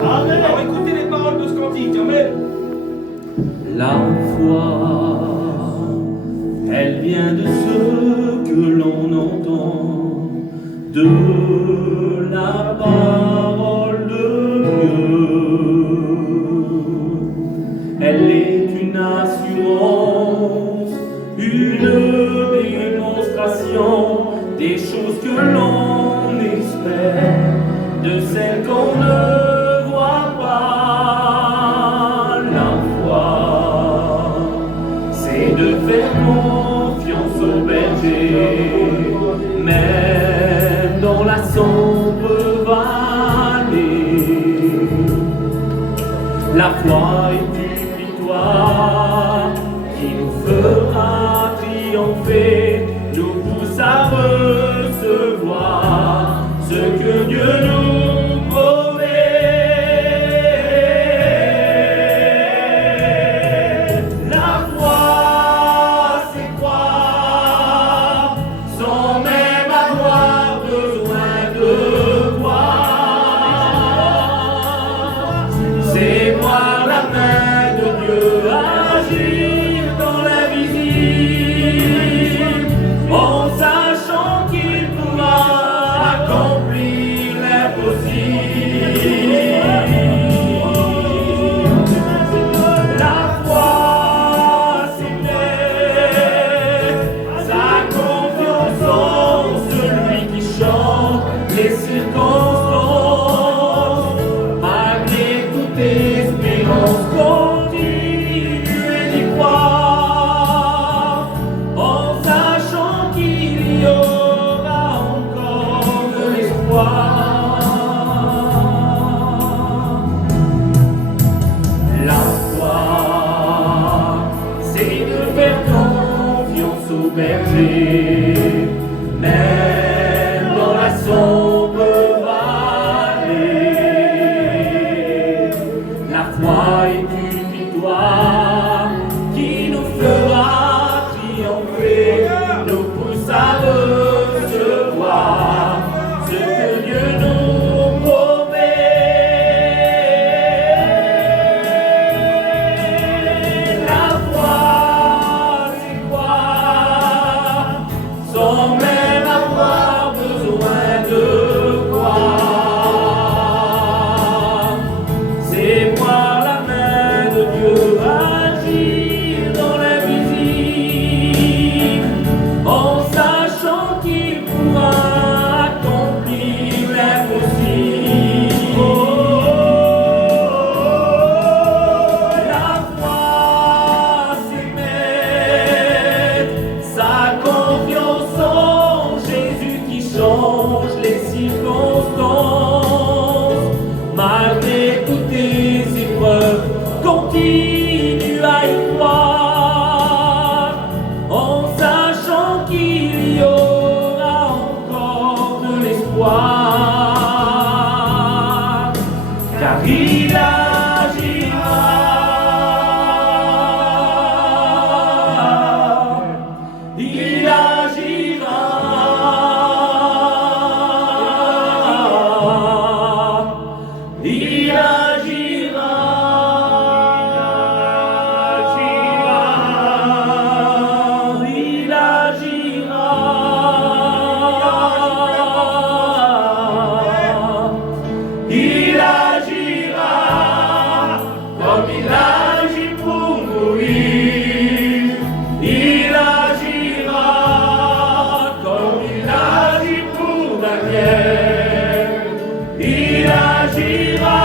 Amen. Alors écoutez les paroles de ce cantique. Amen. La foi, elle vient de ce que l'on entend, de la parole de Dieu. Elle est une assurance, une démonstration des choses que l'on espère, de celles qu'on ne voit pas. La foi, c'est de faire confiance au berger, même dans la sombre vallée. La foi est une victoire qui nous fera triompher, nous pousse à recevoir ce que Dieu nous promet. La foi, c'est croire sans même avoir besoin de voir. C'est voir la main de Dieu agir dans l'invisible, en sachant qu'il pourra accomplir l'impossible. La foi, c'est vrai, sa confiance en celui qui chante les circonstances, malgré toute espérance, continuer d'y croire, en sachant qu'il y aura encore de l'espoir. La foi, c'est de faire confiance au berger, même dans la sombre vallée. La foi est une victoire qui nous fera triompher, nous pousse à recevoir ce que Dieu nous promet. La foi, c'est croire sans même avoir besoin de croire. C'est voir la main de Dieu agir dans l'invisible, en sachant qu'il pourra accomplir l'impossible. La foi, c'est mettre sa confiance en Jésus qui change les circonstances, malgré toutes les épreuves, continue à y croire, en sachant qu'il y aura encore de l'espoir, car il agira. Il agira. Il agira. Il agira. Il agira comme il agit pour Moïse. Il agira comme il agit pour Daniel. Il agira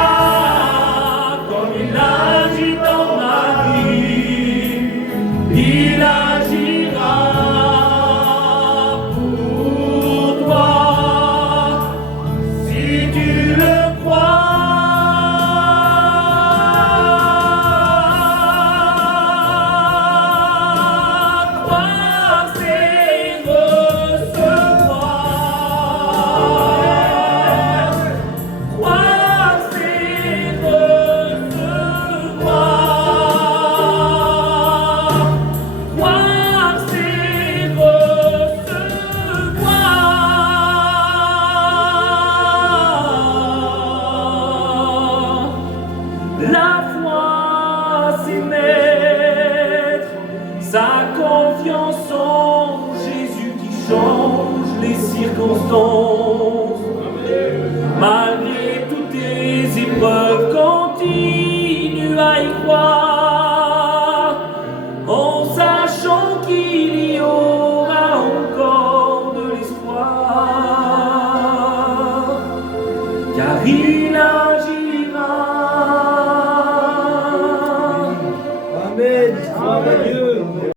La foi, c'est mettre sa confiance en Jésus qui change les circonstances. Malgré toutes tes épreuves, continue à y croire, en sachant qu'il y aura encore de l'espoir, car il agira. Amen. Amen.